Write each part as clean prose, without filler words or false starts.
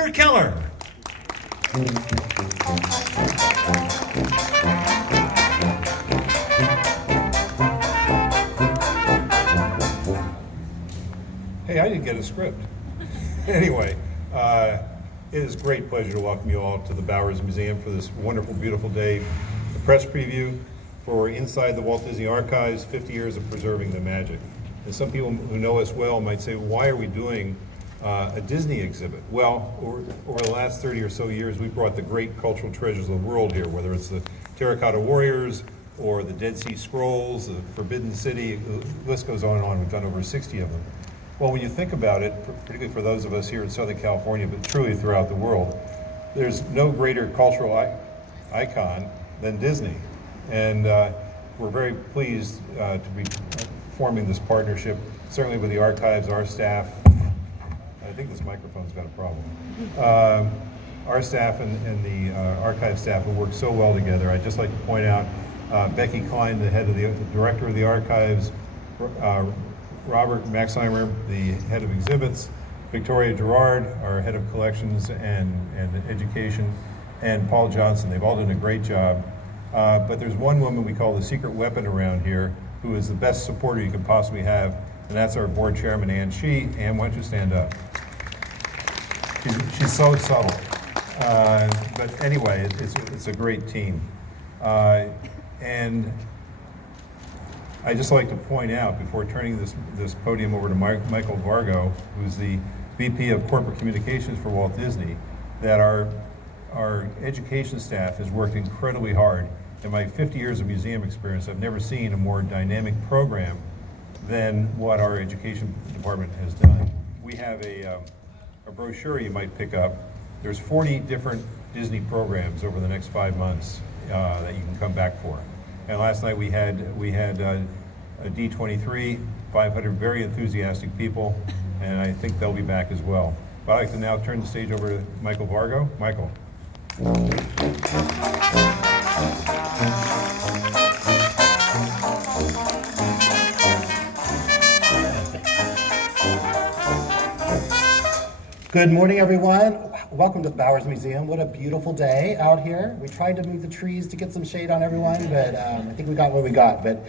Peter Keller. Hey, I didn't get a script. Anyway, it is a great pleasure to welcome you all to the Bowers Museum for this wonderful, beautiful day. The press preview for Inside the Walt Disney Archives, 50 Years of Preserving the Magic. And some people who know us well might say, why are we doing a Disney exhibit? Well, over the last 30 or so years, we've brought the great cultural treasures of the world here, whether it's the Terracotta Warriors or the Dead Sea Scrolls, the Forbidden City, the list goes on and on. We've done over 60 of them. Well, when you think about it, particularly for those of us here in Southern California, but truly throughout the world, there's no greater cultural icon than Disney. And we're very pleased to be forming this partnership, certainly with the archives, our staff. I think this microphone's got a problem. Our staff and the archive staff have worked so well together. I'd just like to point out Becky Klein, the director of the archives, Robert Maxheimer, the head of exhibits, Victoria Gerard, our head of collections and education, and Paul Johnson. They've all done a great job. But there's one woman we call the secret weapon around here who is the best supporter you could possibly have, and that's our board chairman, Ann Shee. Ann, why don't you stand up? She's so subtle. But anyway, it's a great team. And I'd just like to point out, before turning this podium over to Michael Vargo, who's the VP of Corporate Communications for Walt Disney, that our education staff has worked incredibly hard. In my 50 years of museum experience, I've never seen a more dynamic program than what our education department has done. We have a brochure you might pick up. There's 40 different Disney programs over the next 5 months that you can come back for. And last night we had a D23, 500 very enthusiastic people, and I think they'll be back as well. But I'd like to now turn the stage over to Michael Vargo. Michael. Good morning, everyone. Welcome to the Bowers Museum. What a beautiful day out here. We tried to move the trees to get some shade on everyone, but I think we got what we got. But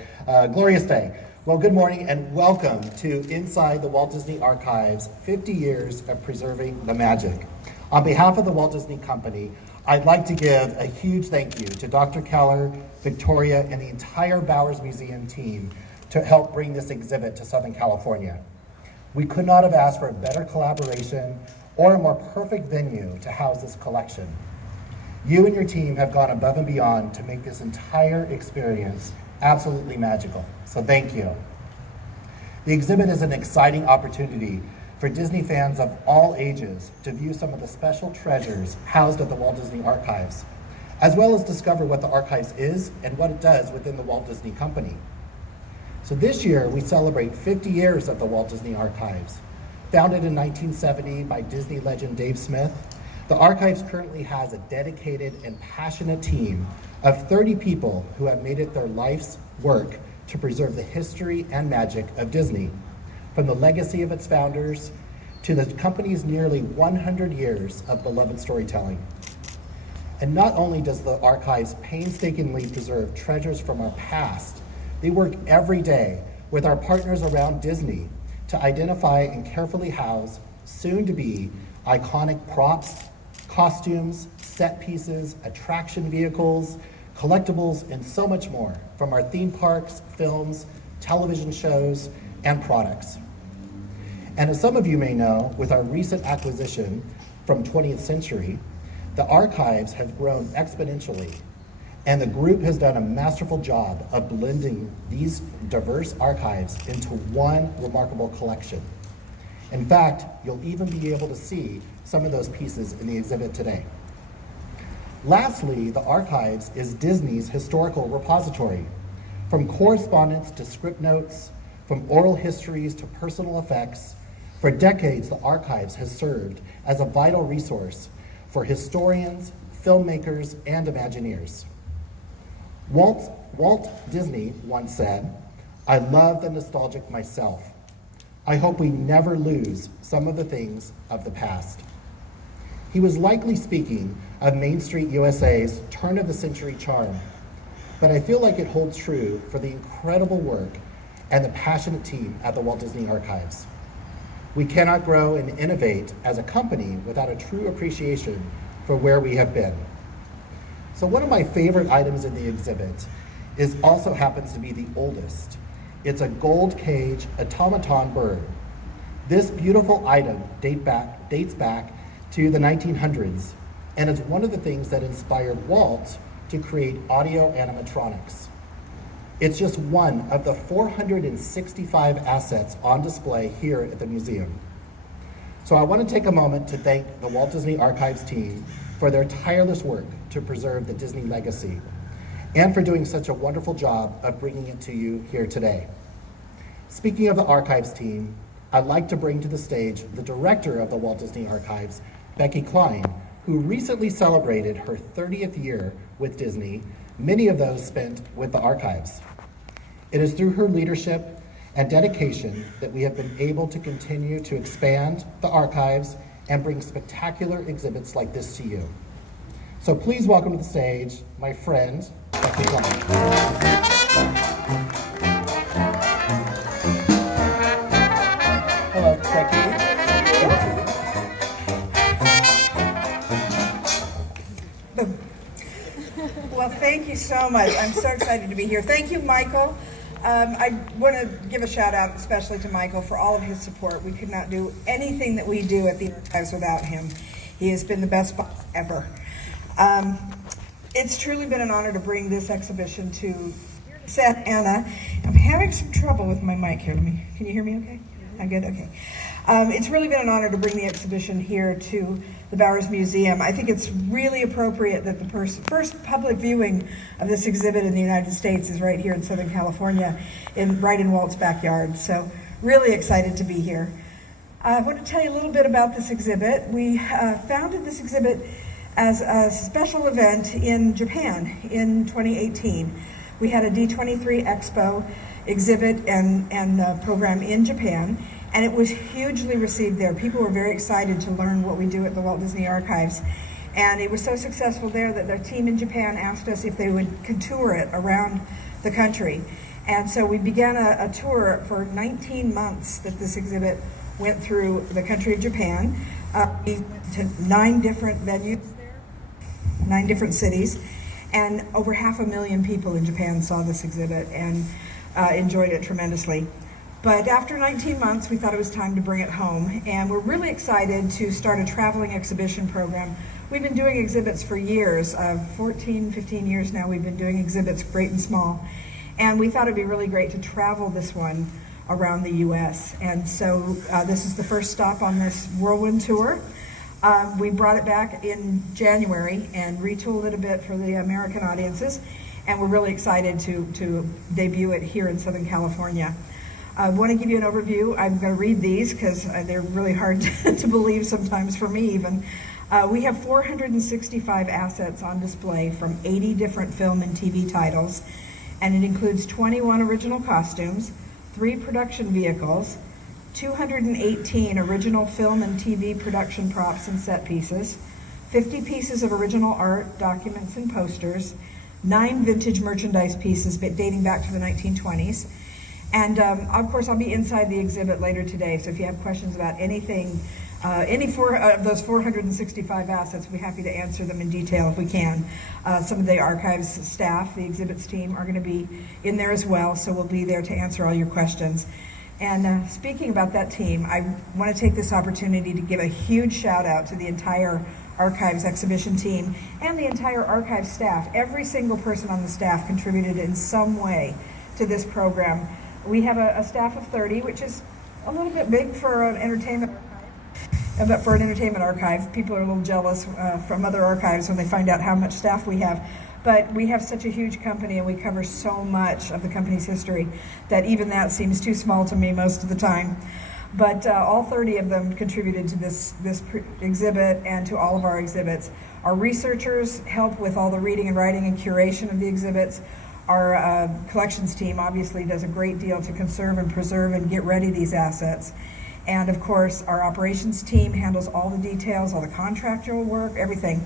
glorious day. Well, good morning and welcome to Inside the Walt Disney Archives, 50 Years of Preserving the Magic. On behalf of the Walt Disney Company, I'd like to give a huge thank you to Dr. Keller, Victoria, and the entire Bowers Museum team to help bring this exhibit to Southern California. We could not have asked for a better collaboration or a more perfect venue to house this collection. You and your team have gone above and beyond to make this entire experience absolutely magical, so thank you. The exhibit is an exciting opportunity for Disney fans of all ages to view some of the special treasures housed at the Walt Disney Archives, as well as discover what the Archives is and what it does within the Walt Disney Company. So this year, we celebrate 50 years of the Walt Disney Archives. Founded in 1970 by Disney legend Dave Smith, the Archives currently has a dedicated and passionate team of 30 people who have made it their life's work to preserve the history and magic of Disney, from the legacy of its founders to the company's nearly 100 years of beloved storytelling. And not only does the Archives painstakingly preserve treasures from our past, they work every day with our partners around Disney to identify and carefully house soon-to-be iconic props, costumes, set pieces, attraction vehicles, collectibles, and so much more from our theme parks, films, television shows, and products. And as some of you may know, with our recent acquisition from 20th Century, the Archives has grown exponentially, and the group has done a masterful job of blending these diverse archives into one remarkable collection. In fact, you'll even be able to see some of those pieces in the exhibit today. Lastly, the Archives is Disney's historical repository. From correspondence to script notes, from oral histories to personal effects, for decades the Archives has served as a vital resource for historians, filmmakers, and Imagineers. Walt Disney once said, "I love the nostalgic myself. I hope we never lose some of the things of the past." he was likely speaking of Main Street USA's turn-of-the-century charm. But I feel like it holds true for the incredible work and the passionate team at the Walt Disney Archives. We cannot grow and innovate as a company without a true appreciation for where we have been. So one of my favorite items in the exhibit also happens to be the oldest. It's a gold cage automaton bird. This beautiful item dates back to the 1900s, and it's one of the things that inspired Walt to create audio animatronics. It's just one of the 465 assets on display here at the museum. So I want to take a moment to thank the Walt Disney Archives team for their tireless work to preserve the Disney legacy, and for doing such a wonderful job of bringing it to you here today. Speaking of the Archives team, I'd like to bring to the stage the director of the Walt Disney Archives, Becky Klein, who recently celebrated her 30th year with Disney, many of those spent with the Archives. It is through her leadership and dedication that we have been able to continue to expand the Archives and bring spectacular exhibits like this to you. So please welcome to the stage my friend, Becky Klein. Hello, Becky. Well, thank you so much. I'm so excited to be here. Thank you, Michael. I want to give a shout out especially to Michael for all of his support. We could not do anything that we do at the Archives without him. He has been the best boss ever. It's truly been an honor to bring this exhibition to Santa Ana. I'm having some trouble with my mic here. Can you hear me okay? I'm good? Okay. It's really been an honor to bring the exhibition here to the Bowers Museum. I think it's really appropriate that the first public viewing of this exhibit in the United States is right here in Southern California, right in Walt's backyard. So really excited to be here. I want to tell you a little bit about this exhibit. We founded this exhibit as a special event in Japan in 2018. We had a D23 Expo exhibit and program in Japan, and it was hugely received there. People were very excited to learn what we do at the Walt Disney Archives. And it was so successful there that their team in Japan asked us if they would tour it around the country. And so we began a tour for 19 months that this exhibit went through the country of Japan. We went to 9 different venues there, 9 different cities, and over 500,000 people in Japan saw this exhibit and enjoyed it tremendously. But after 19 months, we thought it was time to bring it home, and we're really excited to start a traveling exhibition program. We've been doing exhibits for years, 14, 15 years now we've been doing exhibits, great and small, and we thought it'd be really great to travel this one around the US. And so this is the first stop on this whirlwind tour. We brought it back in January and retooled it a bit for the American audiences, and we're really excited to debut it here in Southern California. I want to give you an overview. I'm going to read these because they're really hard to believe sometimes for me even. We have 465 assets on display from 80 different film and TV titles, and it includes 21 original costumes, 3 production vehicles, 218 original film and TV production props and set pieces, 50 pieces of original art, documents, and posters, 9 vintage merchandise pieces dating back to the 1920s. And of course, I'll be inside the exhibit later today, so if you have questions about anything, any of those 465 assets, we'll be happy to answer them in detail if we can. Some of the archives staff, the exhibits team, are going to be in there as well, so we'll be there to answer all your questions. And speaking about that team, I want to take this opportunity to give a huge shout out to the entire Archives exhibition team and the entire Archives staff. Every single person on the staff contributed in some way to this program. We have a staff of 30, which is a little bit big for an entertainment archive. But for an entertainment archive, people are a little jealous from other archives when they find out how much staff we have. But we have such a huge company and we cover so much of the company's history that even that seems too small to me most of the time. But all 30 of them contributed to this exhibit and to all of our exhibits. Our researchers help with all the reading and writing and curation of the exhibits. Our collections team obviously does a great deal to conserve and preserve and get ready these assets. And of course, our operations team handles all the details, all the contractual work, everything.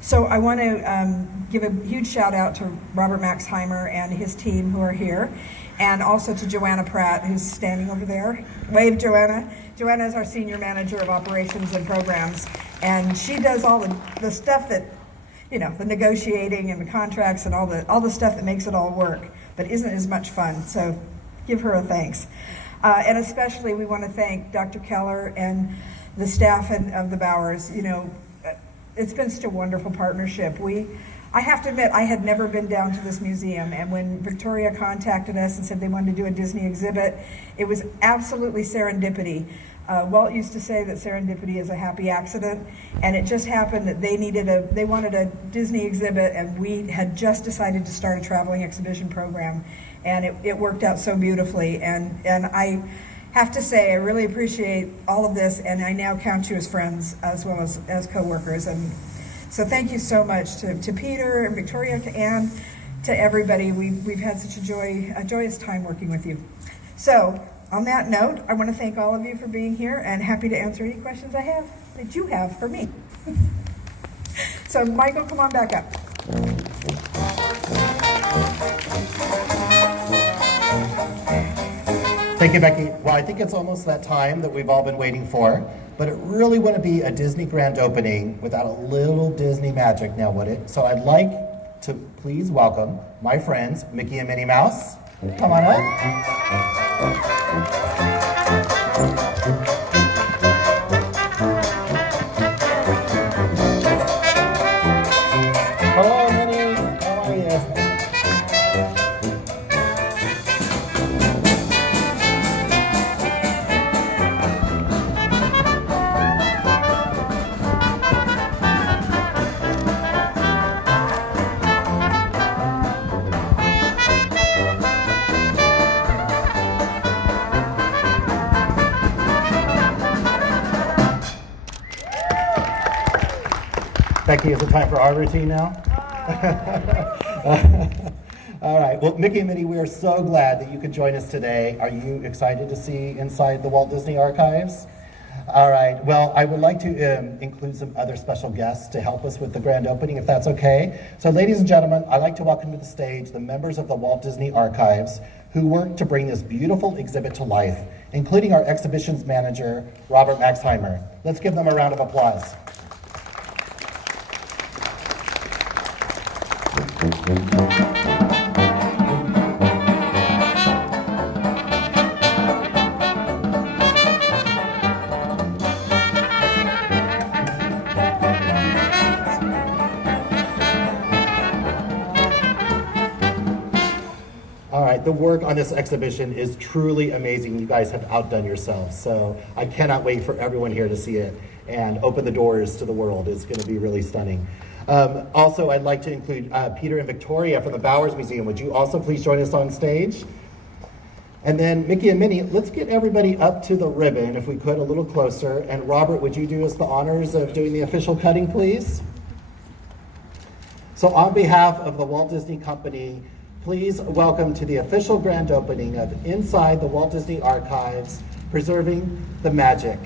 So I want to give a huge shout out to Robert Maxheimer and his team who are here, and also to Joanna Pratt, who's standing over there. Wave, Joanna. Joanna is our senior manager of operations and programs, and she does all the stuff that, you know, the negotiating and the contracts and all the stuff that makes it all work, but isn't as much fun. So give her a thanks. And especially we want to thank Dr. Keller and the staff of the Bowers. You know, it's been such a wonderful partnership. I have to admit, I had never been down to this museum, and when Victoria contacted us and said they wanted to do a Disney exhibit, it was absolutely serendipity. Walt used to say that serendipity is a happy accident, and it just happened that they wanted a Disney exhibit, and we had just decided to start a traveling exhibition program, and it worked out so beautifully. And I have to say, I really appreciate all of this, and I now count you as friends as well as co-workers. And so thank you so much to Peter and Victoria, to Anne, to everybody. We've had such a joyous time working with you. So on that note, I want to thank all of you for being here, and happy to answer any questions that you have for me. So Michael, come on back up. Thank you, Becky. Well, I think it's almost that time that we've all been waiting for, but it really wouldn't be a Disney grand opening without a little Disney magic now, would it? So I'd like to please welcome my friends, Mickey and Minnie Mouse. Come on up. Hello, Minnie. How are you? Becky, is it time for our routine now? All right. Well, Mickey and Minnie, we are so glad that you could join us today. Are you excited to see inside the Walt Disney Archives? All right. Well, I would like to include some other special guests to help us with the grand opening, if that's okay. So, ladies and gentlemen, I'd like to welcome to the stage the members of the Walt Disney Archives who worked to bring this beautiful exhibit to life, including our exhibitions manager, Robert Maxheimer. Let's give them a round of applause. All right, the work on this exhibition is truly amazing. You guys have outdone yourselves, so I cannot wait for everyone here to see it and open the doors to the world. It's going to be really stunning. Also, I'd like to include Peter and Victoria from the Bowers Museum. Would you also please join us on stage? And then Mickey and Minnie, let's get everybody up to the ribbon, if we could, a little closer. And Robert, would you do us the honors of doing the official cutting, please? So on behalf of the Walt Disney Company, please welcome to the official grand opening of Inside the Walt Disney Archives, Preserving the Magic.